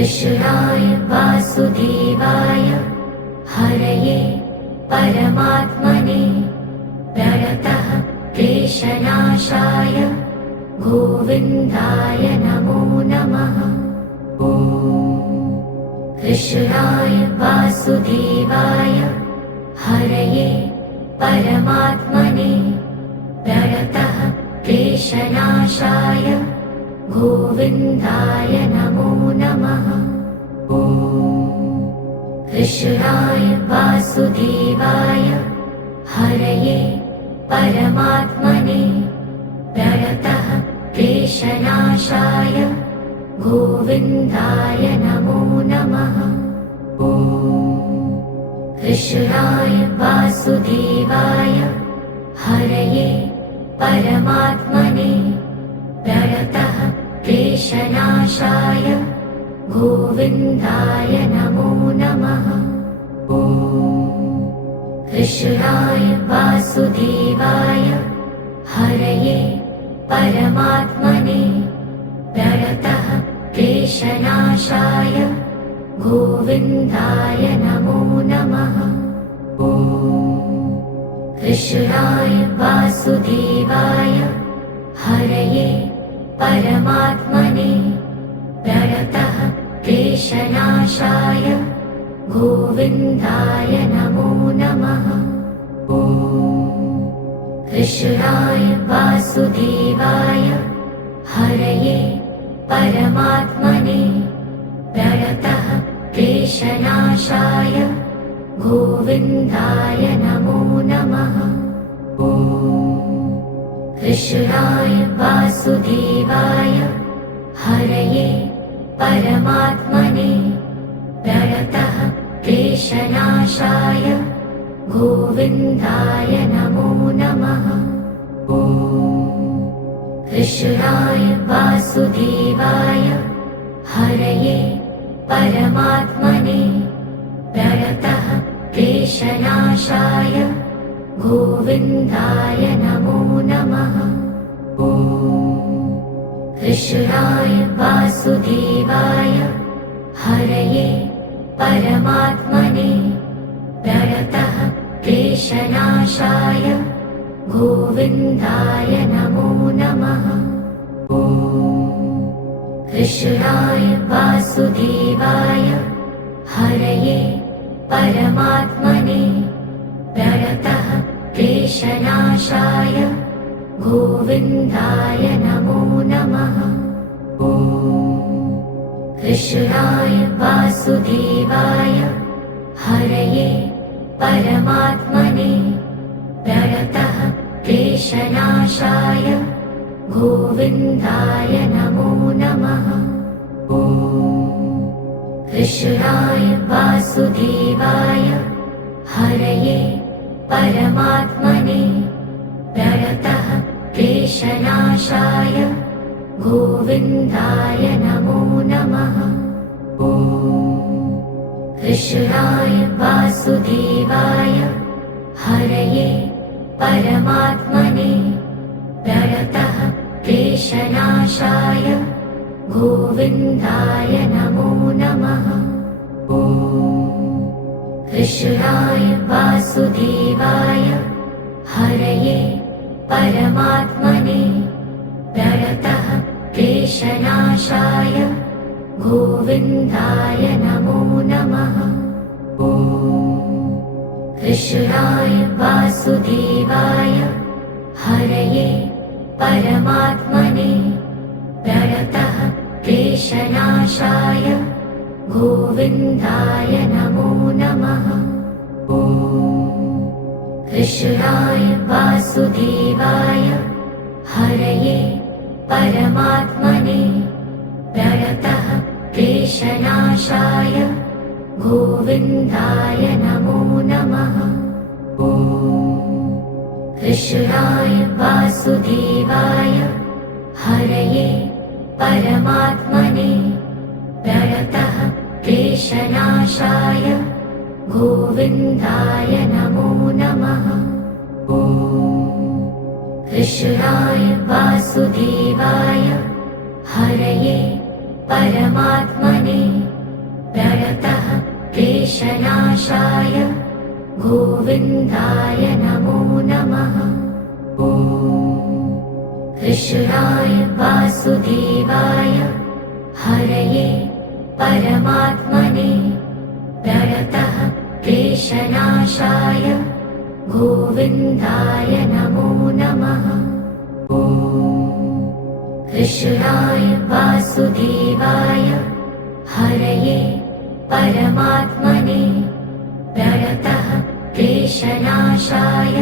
कृष्णाय वासुदेवाय हरये परमात्मने प्रणतः क्लेशनाशाय गोविन्दाय नमो नमः। कृष्णाय वासुदेवाय हरये परमात्मने प्रणतः क्लेशनाशाय गोविन्दाय नमो नमः। कृष्णाय वासुदेवाय हरये परमात्मने प्रणतः क्लेशनाशाय गोविन्दाय नमो नमः। कृष्णाय वासुदेवाय हरये परमात्मने प्रणतः क्लेशनाशाय गोविन्दाय नमो नमः। कृष्णाय वासुदेवाय हरये परमात्मने प्रणतः क्लेशनाशाय गोविन्दाय नमो नमः। कृष्णाय वासुदेवाय हरये परमात्मने प्रणतः क्लेशनाशाय गोविन्दाय नमो नमः। कृष्णाय वासुदेवाय हरये परमात्मने प्रणतः क्लेशनाशाय गोविन्दाय नमो नमः। कृष्णाय वासुदेवाय हरये परमात्मने प्रणतः क्लेशनाशाय गोविन्दाय नमो नमः। कृष्णाय वासुदेवाय हरये परमात्मने प्रणतः क्लेशनाशाय गोविन्दाय नमो नमः। कृष्णाय वासुदेवाय हरये परमात्मने प्रणतः क्लेशनाशाय गोविन्दाय नमो नमः। कृष्णाय वासुदेवाय हरये परमात्मने प्रणतः क्लेशनाशाय गोविन्दाय नमो नमः। कृष्णाय वासुदेवाय हरये परमात्मने प्रणतः क्लेशनाशाय गोविन्दाय नमो नमः। कृष्णाय वासुदेवाय हरये परमात्मने प्रणतः क्लेशनाशाय गोविन्दाय नमो नमः। कृष्णाय वासुदेवाय हरये परमात्मने प्रणतः क्लेशनाशाय गोविन्दाय नमो नमः। कृष्णाय वासुदेवाय हरये परमात्मने प्रणतः क्लेशनाशाय गोविन्दाय नमो नमः। कृष्णाय वासुदेवाय हरये परमात्मने प्रणतः क्लेशनाशाय गोविन्दाय नमो नमः। कृष्णाय वासुदेवाय हरये परमात्मने प्रणतः क्लेशनाशाय गोविन्दाय नमो नमः। कृष्णाय वासुदेवाय हरये परमात्मने प्रणतः क्लेशनाशाय गोविन्दाय नमो नमः। कृष्णाय वासुदेवाय हरये परमात्मने प्रणतः क्लेशनाशाय गोविन्दाय नमो नमः। कृष्णाय वासुदेवाय हरये परमात्मने प्रणतः क्लेशनाशाय गोविन्दाय नमो नमः। कृष्णाय वासुदेवाय हरये परमात्मने प्रणतः क्लेशनाशाय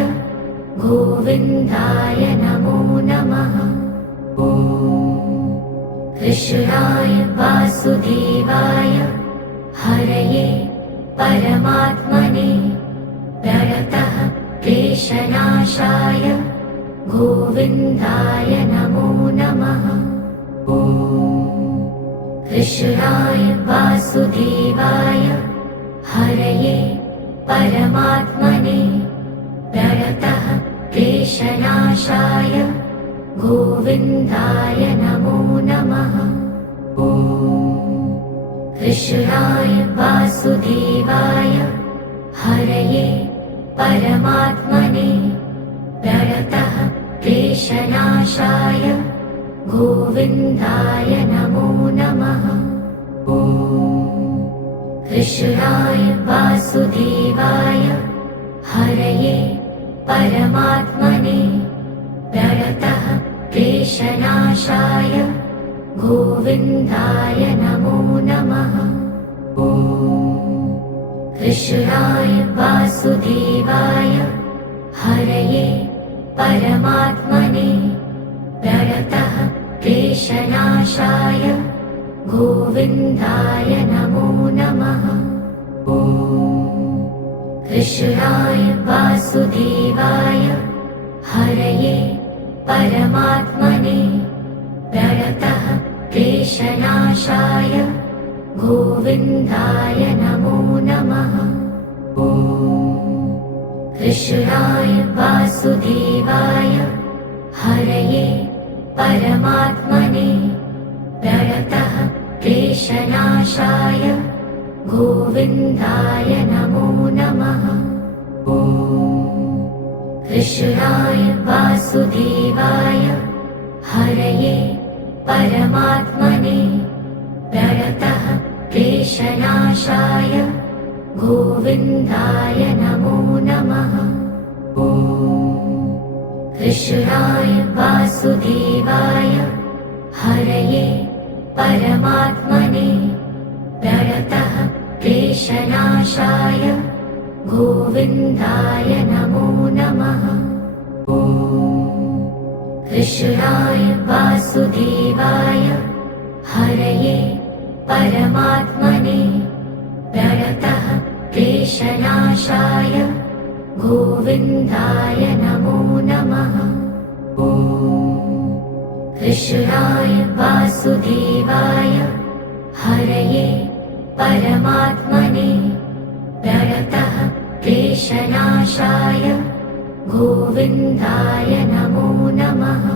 गोविन्दाय नमो नमः। कृष्णाय वासुदेवाय हरये परमात्मने प्रणतः क्लेशनाशाय गोविन्दाय नमो नमः। कृष्णाय वासुदेवाय हरये परमात्मने प्रणतः क्लेशनाशाय गोविन्दाय नमो नमः। कृष्णाय वासुदेवाय हरये परमात्मने प्रणतः क्लेशनाशाय गोविन्दाय नमो नमः। कृष्णाय वासुदेवाय हरये परमात्मने प्रणतः क्लेशनाशाय गोविन्दाय नमो नमः। कृष्णाय वासुदेवाय हरये परमात्मने प्रणतः क्लेशनाशाय गोविन्दाय नमो नमः। कृष्णाय वासुदेवाय हरये परमात्मने प्रणतः क्लेशनाशाय गोविन्दाय नमो नमः। कृष्णाय वासुदेवाय हरये परमात्मने प्रणतः क्लेशनाशाय गोविन्दाय नमो नमः। कृष्णाय वासुदेवाय हरये परमात्मने प्रणतः क्लेशनाशाय गोविन्दाय नमो नमः। कृष्णाय वासुदेवाय हरये परमात्मने प्रणतः क्लेशनाशाय गोविन्दाय नमो नमः। कृष्णाय वासुदेवाय हरये परमात्मने प्रणतः क्लेशनाशाय गोविन्दाय नमो नमः। कृष्णाय वासुदेवाय हरये परमात्मने प्रणतः क्लेशनाशाय गोविन्दाय नमो नमः।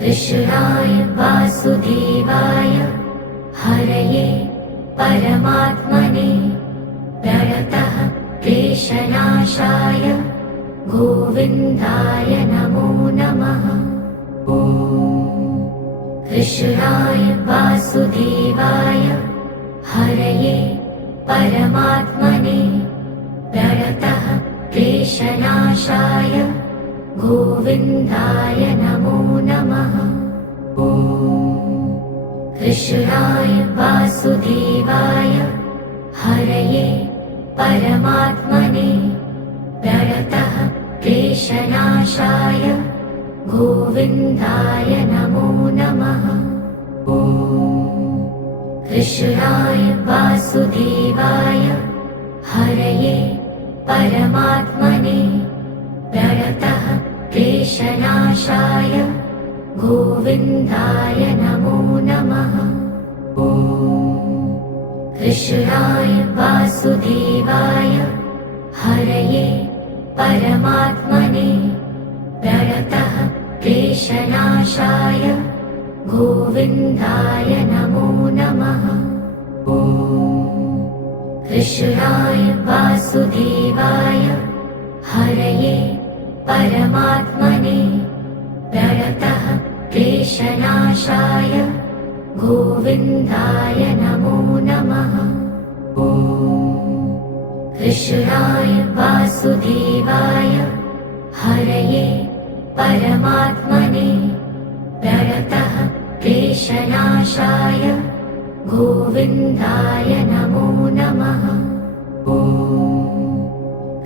कृष्णाय वासुदेवाय हरये परमात्मने प्रणतः क्लेशनाशाय गोविन्दाय नमो नमः। कृष्णाय वासुदेवाय हरये परमात्मने प्रणतः क्लेशनाशाय गोविन्दाय नमो नमः। कृष्णाय वासुदेवाय हरये परमात्मने प्रणतः क्लेशनाशाय गोविन्दाय नमो नमः। कृष्णाय वासुदेवाय हरये परमात्मने प्रणतः क्लेशनाशाय गोविन्दाय नमो नमः। कृष्णाय वासुदेवाय हरये परमात्मने प्रणतः क्लेशनाशाय गोविन्दाय नमो नमः। कृष्णाय वासुदेवाय हरये परमात्मने प्रणतः क्लेशनाशाय गोविन्दाय नमो नमः। कृष्णाय वासुदेवाय हरये परमात्मने प्रणतः क्लेशनाशाय गोविन्दाय नमो नमः।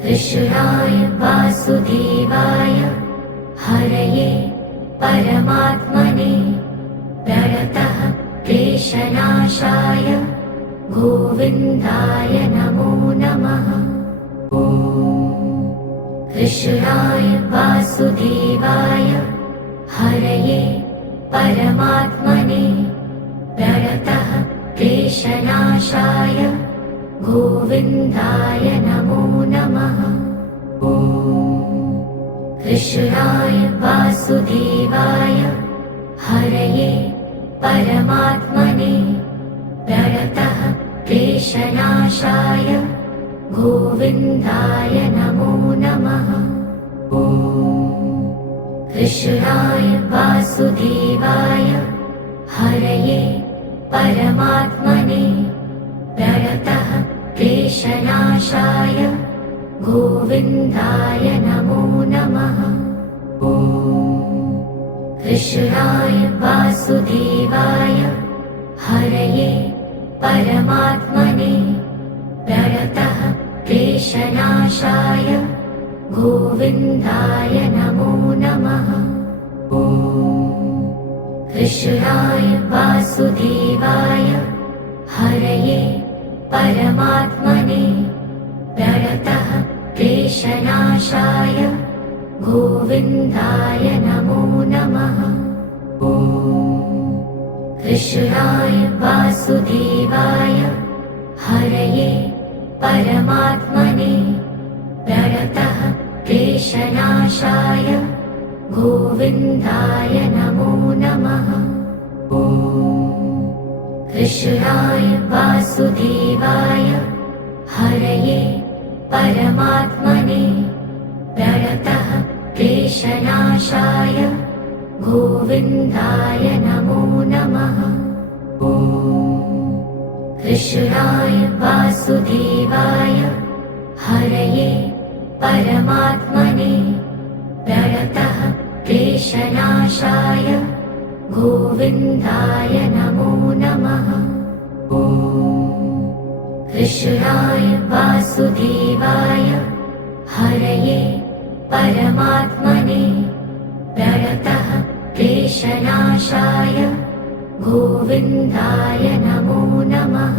कृष्णाय वासुदेवाय हरये परमात्मने प्रणतः क्लेशनाशाय गोविन्दाय नमो नमः। कृष्णाय वासुदेवाय हरये परमात्मने प्रणतः क्लेशनाशाय गोविन्दाय नमो नमः। कृष्णाय वासुदेवाय हरये परमात्मने प्रणतः क्लेशनाशाय गोविन्दाय नमो नमः। कृष्णाय वासुदेवाय हरये परमात्मने प्रणतः क्लेशनाशाय गोविन्दाय नमो नमः। कृष्णाय वासुदेवाय हरये परमात्मने प्रणतः क्लेशनाशाय गोविन्दाय नमो नमः। कृष्णाय वासुदेवाय हरये परमात्मने प्रणतः क्लेशनाशाय गोविन्दाय नमो नमः। कृष्णाय वासुदेवाय हरये परमात्मने प्रणतः क्लेशनाशाय गोविन्दाय नमो नमः। कृष्णाय वासुदेवाय हरये परमात्मने प्रणतः क्लेशनाशाय गोविन्दाय नमो नमः। कृष्णाय वासुदेवाय हरये परमात्मने प्रणतः क्लेशनाशाय गोविन्दाय नमो नमः। कृष्णाय वासुदेवाय हरये परमात्मने प्रणतः क्लेशनाशाय गोविन्दाय नमो नमः।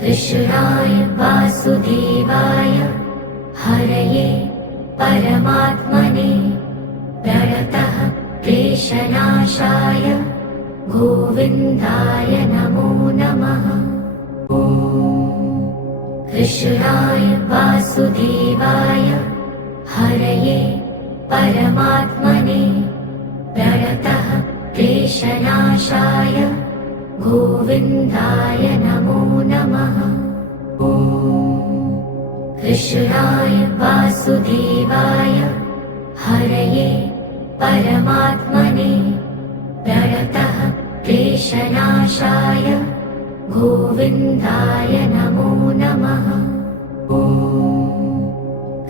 कृष्णाय वासुदेवाय हरये परमात्मने प्रणतः क्लेशनाशाय गोविन्दाय नमो नमः। कृष्णाय वासुदेवाय हरये परमात्मने प्रणतः क्लेशनाशाय गोविन्दाय नमो नमः। कृष्णाय वासुदेवाय हरये परमात्मने प्रणतः क्लेशनाशाय गोविन्दाय नमो नमः।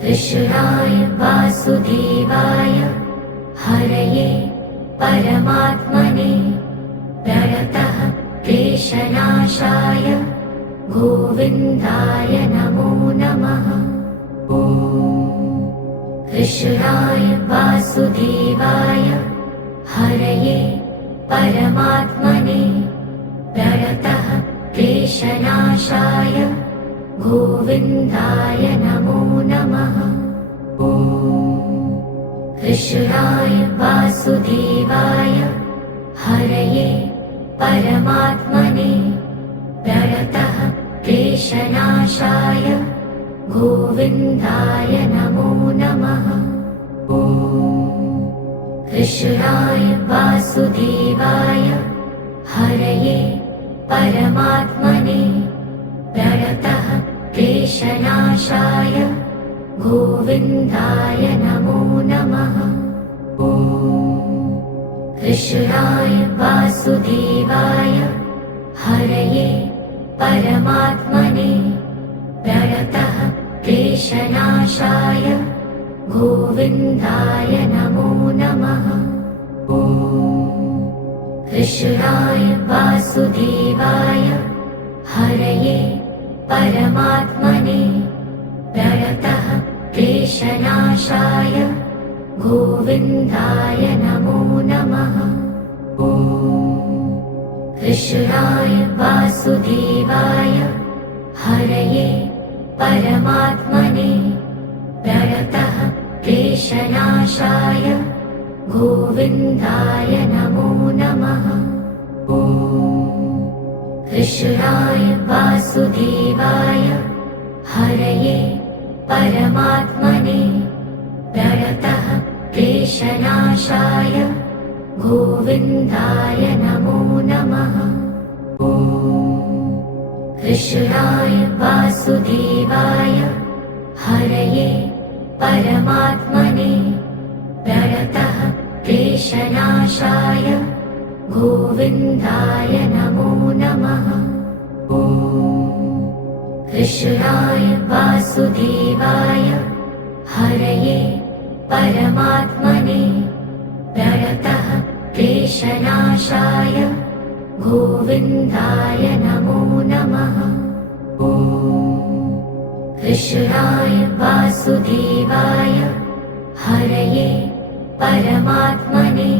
कृष्णाय वासुदेवाय हरये परमात्मने प्रणतः क्लेशनाशाय गोविन्दाय नमो नमः। कृष्णाय वासुदेवाय हरये परमात्मने प्रणतः क्लेशनाशाय गोविन्दाय नमो नमः। कृष्णाय वासुदेवाय हरये परमात्मने प्रणतः क्लेशनाशाय गोविन्दाय नमो नमः। कृष्णाय वासुदेवाय हरये परमात्मने प्रणतः क्लेशनाशाय गोविन्दाय नमो नमः। कृष्णाय वासुदेवाय हरये परमात्मने प्रणतः क्लेशनाशाय गोविन्दाय नमो नमः। कृष्णाय वासुदेवाय हरये परमात्मने प्रणतः क्लेशनाशाय गोविन्दाय नमो नमः। कृष्णाय वासुदेवाय हरये परमात्मने प्रणतः क्लेशनाशाय गोविन्दाय नमो नमः। कृष्णाय वासुदेवाय हरये परमात्मने प्रणतः क्लेशनाशाय गोविन्दाय नमो नमः। कृष्णाय वासुदेवाय हरये परमात्मने प्रणतः क्लेशनाशाय गोविन्दाय नमो नमः। कृष्णाय वासुदेवाय हरये परमात्मने प्रणतः क्लेशनाशाय गोविन्दाय नमो नमः। कृष्णाय वासुदेवाय हरये परमात्मने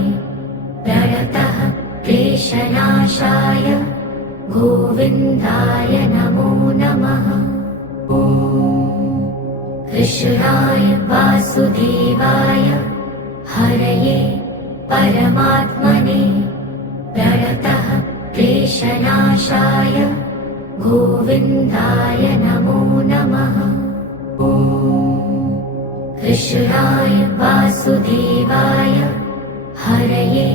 प्रणतः क्लेशनाशाय गोविन्दाय नमो नमः। कृष्णाय वासुदेवाय हरये परमात्मने प्रणतः क्लेशनाशाय गोविन्दाय नमो नमः। कृष्णाय वासुदेवाय हरये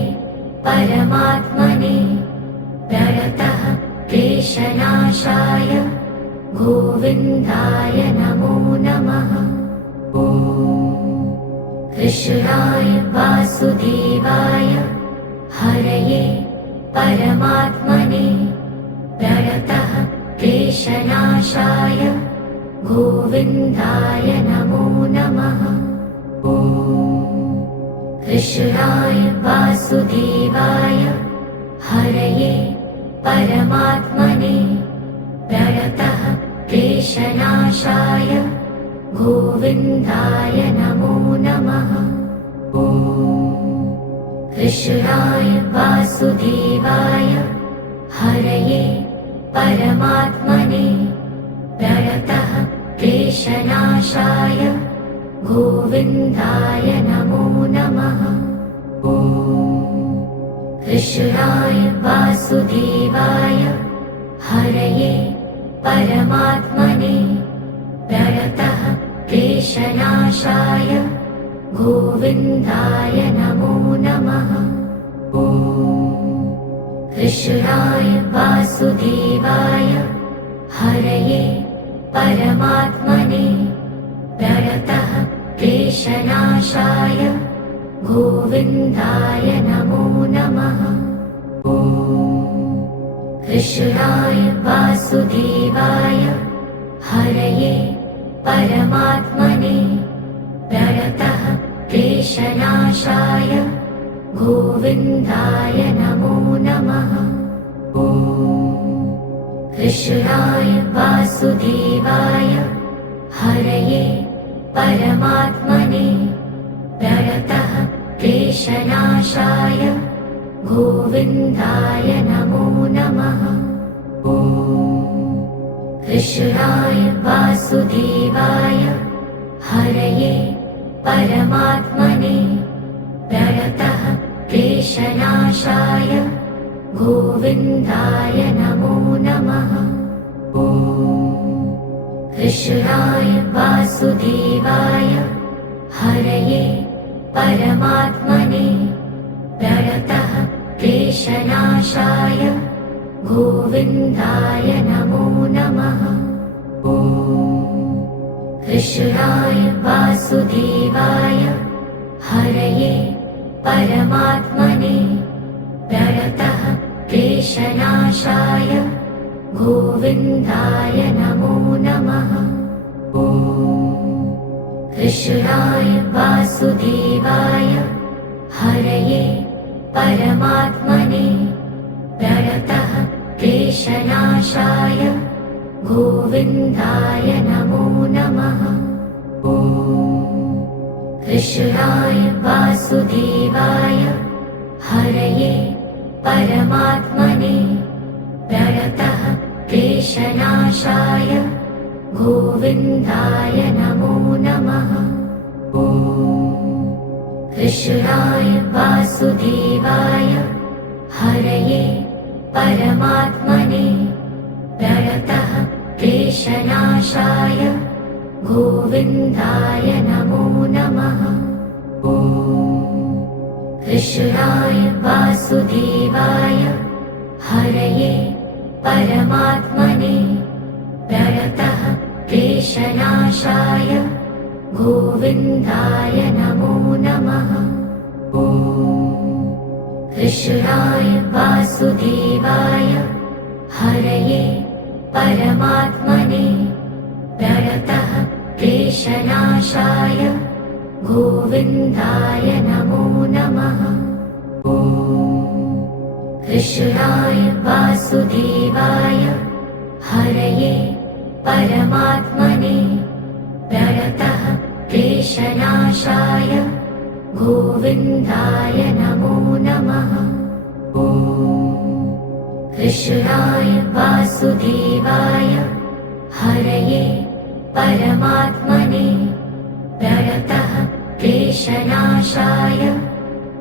परमात्मने प्रणतः क्लेशनाशाय गोविन्दाय नमो नमः। कृष्णाय वासुदेवाय हरये परमात्मने प्रणतः क्लेशनाशाय गोविन्दाय नमो नमः। कृष्णाय वासुदेवाय हरये परमात्मने प्रणतः क्लेशनाशाय गोविन्दाय नमो नमः। कृष्णाय वासुदेवाय हरये परमात्मने प्रणतः क्लेशनाशाय गोविन्दाय नमो नमः। कृष्णाय वासुदेवाय हरये परमात्मने प्रणतः क्लेशनाशाय गोविन्दाय नमो नमः। कृष्णाय वासुदेवाय हरये परमात्मने प्रणतः क्लेशनाशाय गोविन्दाय नमो नमः। कृष्णाय वासुदेवाय हरये परमात्मने प्रणतः क्लेशनाशाय गोविन्दाय नमो नमः। कृष्णाय वासुदेवाय हरये परमात्मने प्रणतः क्लेशनाशाय गोविन्दाय नमो नमः। कृष्णाय वासुदेवाय हरये परमात्मने प्रणतः क्लेशनाशाय गोविन्दाय नमो नमः। कृष्णाय वासुदेवाय हरये परमात्मने प्रणतः क्लेशनाशाय गोविन्दाय नमो नमः। कृष्णाय वासुदेवाय हरये परमात्मने प्रणतः क्लेशनाशाय गोविन्दाय नमो नमः। कृष्णाय वासुदेवाय हरये परमात्मने प्रणतः क्लेशनाशाय गोविन्दाय नमो नमः। कृष्णाय वासुदेवाय हरये परमात्मने प्रणतः क्लेशनाशाय गोविन्दाय नमो नमः। कृष्णाय वासुदेवाय हरये परमात्मने प्रणतः क्लेशनाशाय गोविन्दाय नमो नमः। कृष्णाय वासुदेवाय हरये परमात्मने प्रणतः क्लेशनाशाय गोविन्दाय नमो नमः। कृष्णाय वासुदेवाय हरये परमात्मने प्रणतः क्लेशनाशाय गोविन्दाय नमो नमः। कृष्णाय वासुदेवाय हरये परमात्मने प्रणतः क्लेशनाशाय गोविन्दाय नमो नमः। कृष्णाय वासुदेवाय हरये परमात्मने प्रणतः क्लेशनाशाय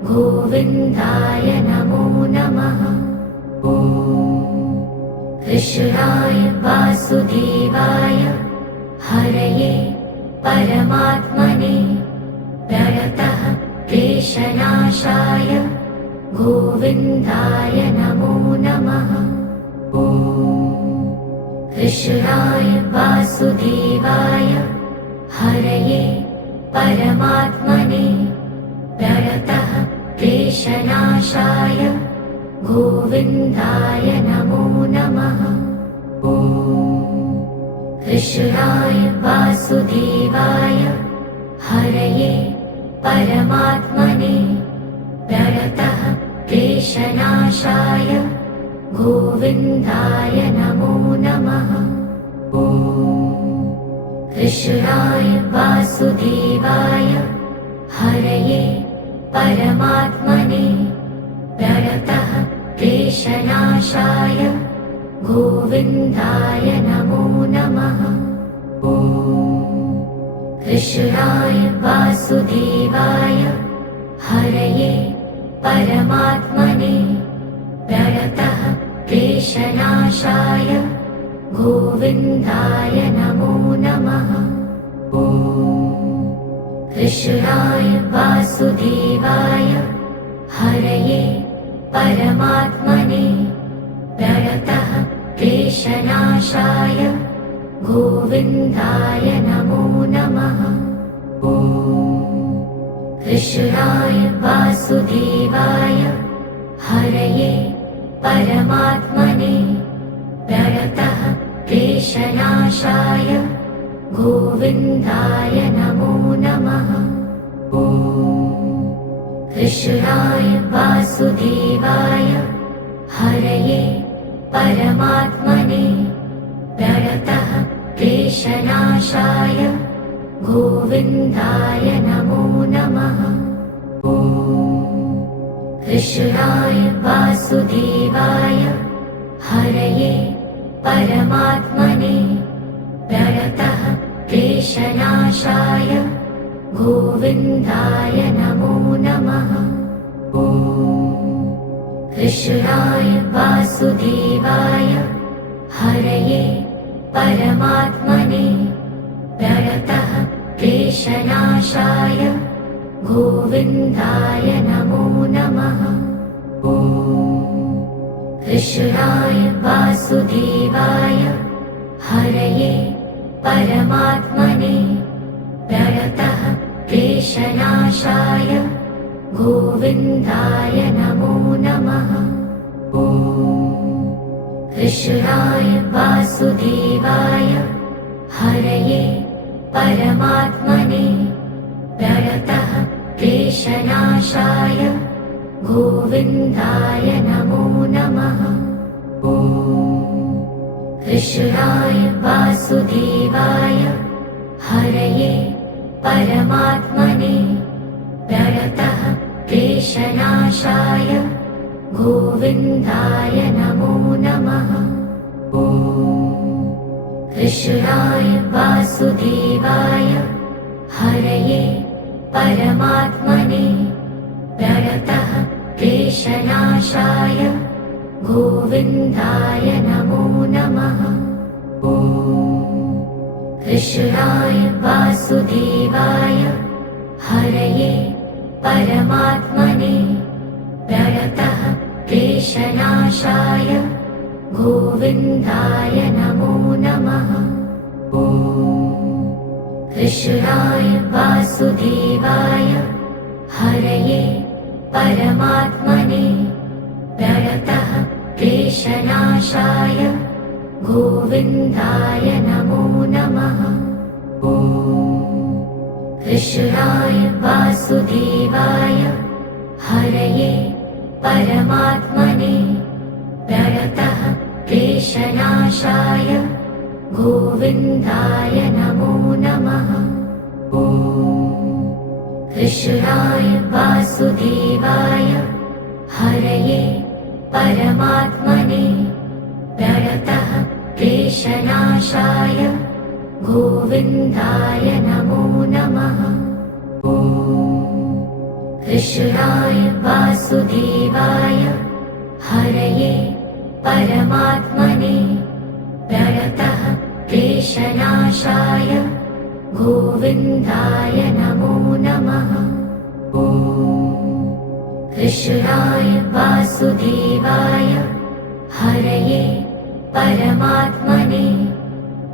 गोविन्दाय नमो नमः। कृष्णाय वासुदेवाय हरये परमात्मने प्रणतः क्लेशनाशाय गोविन्दाय नमो नमः। कृष्णाय वासुदेवाय हरये परमात्मने प्रणतः क्लेशनाशाय गोविन्दाय नमो नमः। कृष्णाय वासुदेवाय हरये परमात्मने प्रणतः क्लेशनाशाय गोविन्दाय नमो नमः। कृष्णाय वासुदेवाय हरये परमात्मने प्रणतः क्लेशनाशाय गोविन्दाय नमो नमः। कृष्णाय वासुदेवाय हरये परमात्मने प्रणतः क्लेशनाशाय गोविन्दाय नमो नमः। कृष्णाय वासुदेवाय हरये परमात्मने प्रणतः क्लेशनाशाय गोविन्दाय नमो नमः। कृष्णाय वासुदेवाय हरये परमात्मने प्रणतः क्लेशनाशाय गोविन्दाय नमो नमः। कृष्णाय वासुदेवाय हरये परमात्मने प्रणतः क्लेशनाशाय गोविन्दाय नमो नमः। कृष्णाय वासुदेवाय हरये परमात्मने प्रणतः क्लेशनाशाय गोविन्दाय नमो नमः। कृष्णाय वासुदेवाय हरये परमात्मने प्रणतः क्लेशनाशाय गोविन्दाय नमो नमः। कृष्णाय वासुदेवाय हरये परमात्मने प्रणतः क्लेशनाशाय गोविन्दाय नमो नमः। कृष्णाय वासुदेवाय हरये परमात्मने प्रणतः क्लेशनाशाय गोविन्दाय नमो नमः। कृष्णाय वासुदेवाय हरये परमात्मने प्रणतः क्लेशनाशाय गोविन्दाय नमो नमः। कृष्णाय वासुदेवाय हरये परमात्मने प्रणतः क्लेशनाशाय गोविन्दाय नमो नमः। कृष्णाय वासुदेवाय हरये परमात्मने प्रणतः क्लेशनाशाय गोविन्दाय नमो नमः। कृष्णाय वासुदेवाय हरये परमात्मने प्रणतः क्लेशनाशाय गोविन्दाय नमो नमः। कृष्णाय वासुदेवाय हरये परमात्मने प्रणतः क्लेशनाशाय गोविन्दाय नमो नमः। कृष्णाय वासुदेवाय हरये परमात्मने प्रणतः क्लेशनाशाय गोविन्दाय नमो नमः। कृष्णाय वासुदेवाय हरये परमात्मने प्रणतः क्लेशनाशाय गोविन्दाय नमो नमः। कृष्णाय वासुदेवाय हरये परमात्मने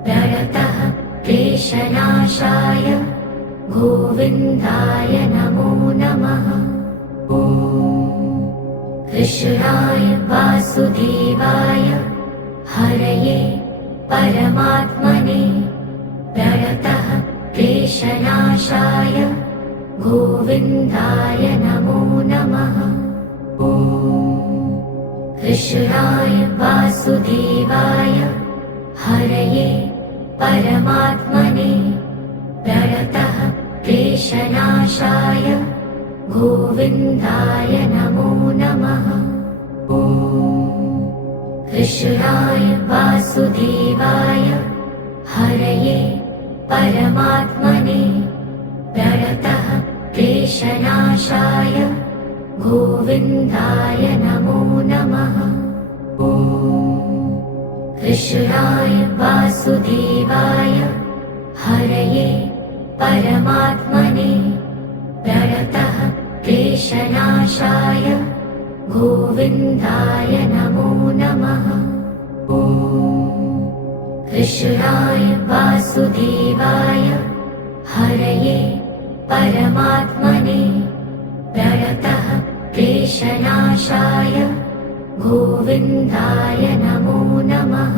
प्रणतः क्लेशनाशाय गोविन्दाय नमो नमः। कृष्णाय वासुदेवाय हरये परमात्मने प्रणतः क्लेशनाशाय गोविन्दाय नमो नमः। कृष्णाय वासुदेवाय हरये परमात्मने प्रणतः क्लेशनाशाय गोविन्दाय नमो नमः। कृष्णाय वासुदेवाय हरये परमात्मने प्रणतः क्लेशनाशाय गोविन्दाय नमो नमः। कृष्णाय वासुदेवाय हरये परमात्मने प्रणतः क्लेशनाशाय गोविन्दाय नमो नमः। कृष्णाय वासुदेवाय हरये परमात्मने प्रणतः क्लेशनाशाय गोविन्दाय नमो नमः।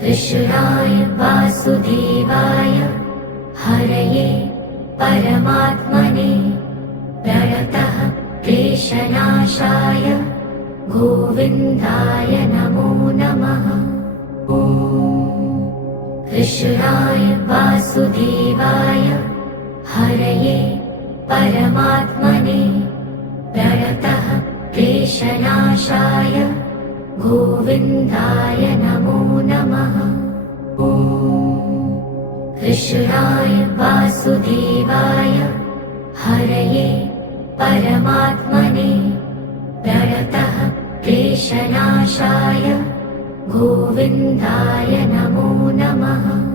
कृष्णाय वासुदेवाय हरये परमात्मने प्रणतः क्लेशनाशाय गोविन्दाय नमो नमः। कृष्णाय वासुदेवाय हरये परमात्मने प्रणतः क्लेशनाशाय गोविन्दाय नमो नमः। कृष्णाय वासुदेवाय हरये परमात्मने प्रणतः क्लेशनाशाय गोविन्दाय नमो नमः।